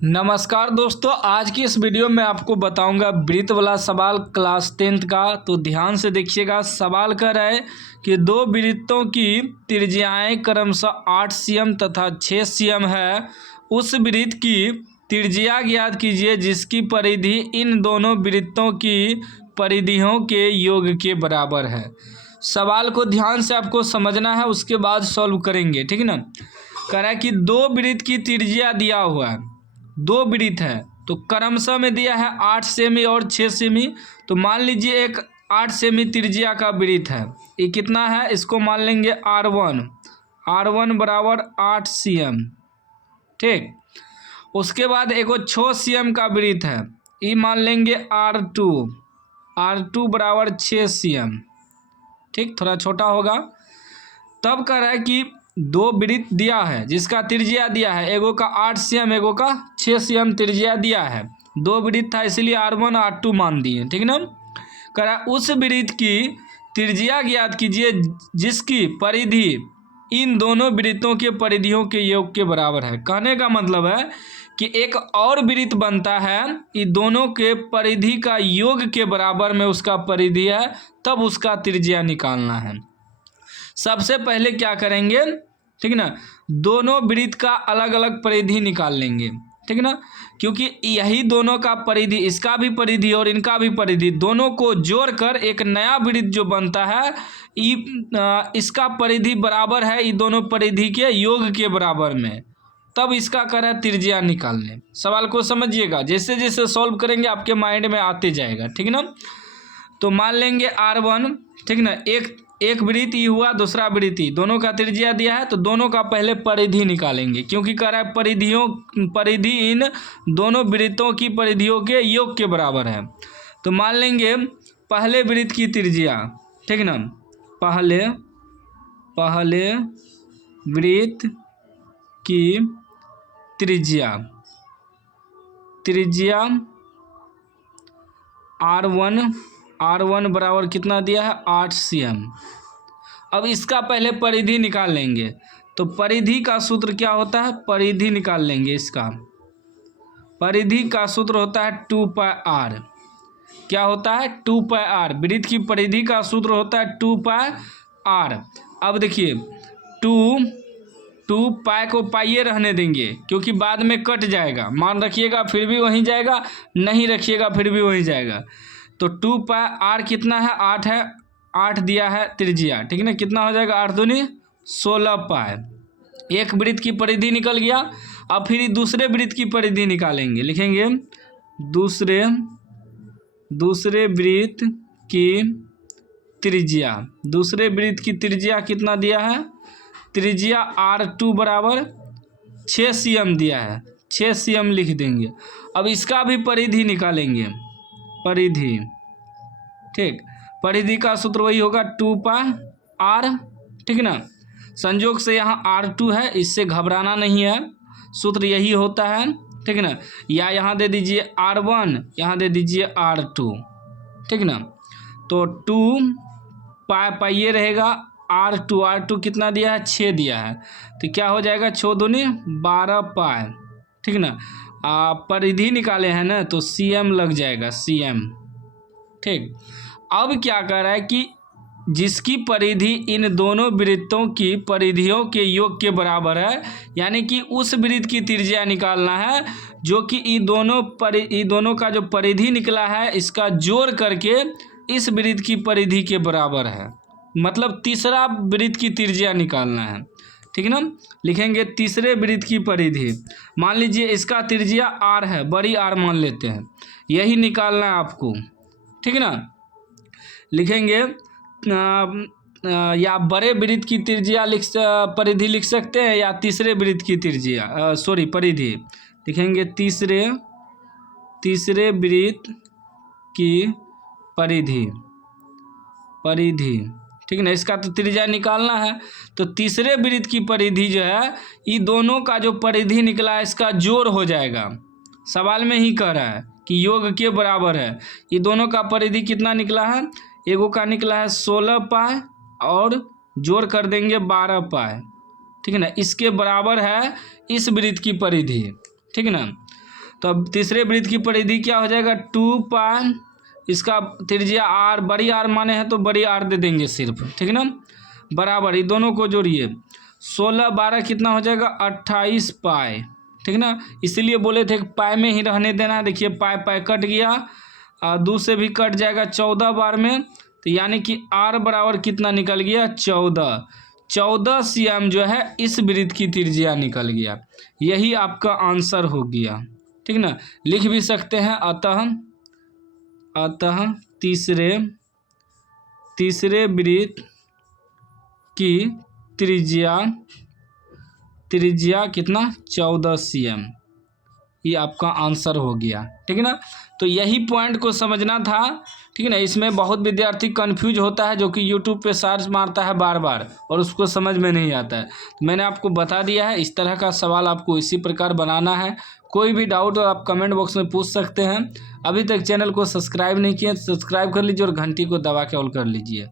नमस्कार दोस्तों, आज की इस वीडियो में आपको बताऊंगा वृत्त वाला सवाल क्लास 10th का। तो ध्यान से देखिएगा। सवाल कर रहा है कि दो वृत्तों की त्रिज्याएं क्रमशः 8 cm तथा 6 cm है। उस वृत्त की त्रिज्या ज्ञात कीजिए जिसकी परिधि इन दोनों वृत्तों की परिधियों के योग के बराबर है। सवाल को ध्यान से आपको समझना है, उसके बाद सॉल्व करेंगे, ठीक है ना। कह रहा है कि दो वृत्त की त्रिज्या दिया हुआ है, दो वृत्त है तो क्रमशः में दिया है 8 सेमी और 6 सेमी। तो मान लीजिए एक 8 सेमी त्रिज्या का वृत्त है, ये कितना है, इसको मान लेंगे R1 बराबर 8 cm, ठीक। उसके बाद एगो 6 cm का वृत्त है, ये मान लेंगे R2 बराबर 6 cm, ठीक, थोड़ा छोटा होगा। तब कह रहा है कि दो वृत्त दिया है जिसका त्रिज्या दिया है, एगो का 8 cm एगो का 6 cm त्रिज्या दिया है। दो वृत्त था इसलिए R1 R2 मान दिए, ठीक ना। कह रहा है उस वृत्त की त्रिज्या ज्ञात कीजिए जिसकी परिधि इन दोनों वृत्तों के परिधियों के योग के बराबर है। कहने का मतलब है कि एक और वृत्त बनता है, इन दोनों के परिधि का योग के बराबर में उसका परिधि है, तब उसका त्रिज्या निकालना है। सबसे पहले क्या करेंगे, ठीक ना, दोनों वृत्त का अलग अलग परिधि निकाल लेंगे, ठीक ना। क्योंकि यही दोनों का परिधि, इसका भी परिधि और इनका भी परिधि, दोनों को जोड़कर एक नया वृत्त जो बनता है, इसका परिधि बराबर है ये दोनों परिधि के योग के बराबर में, तब इसका कर है त्रिज्या निकालने। सवाल को समझिएगा, जैसे जैसे सॉल्व करेंगे आपके माइंड में आते जाएगा, ठीक ना। तो मान लेंगे R1, ठीक ना, एक वृत्त ही हुआ, दूसरा वृत्त ही, दोनों का त्रिज्या दिया है तो दोनों का पहले परिधि निकालेंगे, क्योंकि कह रहा है परिधि इन दोनों वृत्तों की परिधियों के योग के बराबर है। तो मान लेंगे पहले वृत्त की त्रिज्या, ठीक ना, पहले वृत्त की त्रिज्या R1 बराबर कितना दिया है, 8 cm। अब इसका पहले परिधि निकाल लेंगे, तो परिधि का सूत्र क्या होता है, परिधि निकाल लेंगे। इसका परिधि का सूत्र होता है 2πr। क्या होता है, 2πr। वृत्त की परिधि का सूत्र होता है 2πr। अब देखिए 2 पाई को पाइए रहने देंगे, क्योंकि बाद में कट जाएगा। मान रखिएगा फिर भी वहीं जाएगा, नहीं रखिएगा फिर भी वहीं जाएगा। तो 2πr कितना है, 8 है, 8 दिया है त्रिज्या, ठीक है ना। कितना हो जाएगा, 8 दूनी 16 पाई। एक वृत्त की परिधि निकल गया। अब फिर दूसरे वृत्त की परिधि निकालेंगे, लिखेंगे दूसरे वृत्त की त्रिज्या। दूसरे वृत्त की त्रिज्या कितना दिया है, त्रिज्या R2 बराबर 6 cm दिया है, 6 cm लिख देंगे। अब इसका भी परिधि निकालेंगे, परिधि, ठीक। परिधि का सूत्र वही होगा 2πr, ठीक ना। संयोग से यहाँ R2 है, इससे घबराना नहीं है, सूत्र यही होता है, ठीक ना। या यहाँ दे दीजिए R1, यहाँ दे दीजिए R2, ठीक ना। तो 2 पाइए रहेगा, R2 कितना दिया है, 6 दिया है, तो क्या हो जाएगा, 6 दूनी 12 पाई, ठीक ना। परिधि निकाले हैं ना, तो cm लग जाएगा, cm, ठीक। अब क्या कर रहा है कि जिसकी परिधि इन दोनों वृत्तों की परिधियों के योग के बराबर है, यानी कि उस वृत्त की त्रिज्या निकालना है जो कि इन दोनों का जो परिधि निकला है, इसका जोड़ करके इस वृत्त की परिधि के बराबर है। मतलब तीसरा वृत्त की त्रिज्या निकालना है, ठीक ना। लिखेंगे तीसरे वृत्त की परिधि। मान लीजिए इसका त्रिज्या R है, बड़ी R मान लेते हैं, यही निकालना है आपको, ठीक ना। लिखेंगे या बड़े वृत्त की त्रिज्या परिधि लिख सकते हैं, या तीसरे वृत्त की त्रिज्या परिधि लिखेंगे, तीसरे वृत्त की परिधि, ठीक ना। इसका तो त्रिज्या निकालना है, तो तीसरे वृत्त की परिधि जो है, ये दोनों का जो परिधि निकला है इसका जोड़ हो जाएगा। सवाल में ही कह रहा है कि योग के बराबर है। ये दोनों का परिधि कितना निकला है, एगो का निकला है 16 पाई और जोड़ कर देंगे 12 पाई, ठीक है ना। इसके बराबर है इस वृत्त की परिधि, ठीक है ना। तो अब तीसरे वृत्त की परिधि क्या हो जाएगा 2 पाई, इसका त्रिज्या r, बड़ी आर माने हैं तो बड़ी आर दे देंगे सिर्फ, ठीक ना, बराबर ये दोनों को जोड़िए 16 12 कितना हो जाएगा 28 पाई, ठीक ना। इसीलिए बोले थे पाई में ही रहने देना है। देखिए पाई पाई कट गया, 2 से भी कट जाएगा 14 बार में, तो यानी कि r बराबर कितना निकल गया 14 cm जो है इस वृत्त की त्रिज्या निकल गया। यही आपका आंसर हो गया, ठीक ना। लिख भी सकते हैं अतः तीसरे वृत्त की त्रिज्या कितना 14 cm, ये आपका आंसर हो गया, ठीक है ना। तो यही पॉइंट को समझना था, ठीक है ना। इसमें बहुत विद्यार्थी कंफ्यूज होता है जो कि यूट्यूब पे सर्च मारता है बार बार और उसको समझ में नहीं आता है। तो मैंने आपको बता दिया है, इस तरह का सवाल आपको इसी प्रकार बनाना है। कोई भी डाउट हो आप कमेंट बॉक्स में पूछ सकते हैं। अभी तक चैनल को सब्सक्राइब नहीं किए तो सब्सक्राइब कर लीजिए और घंटी को दबा के ऑल कर लीजिए।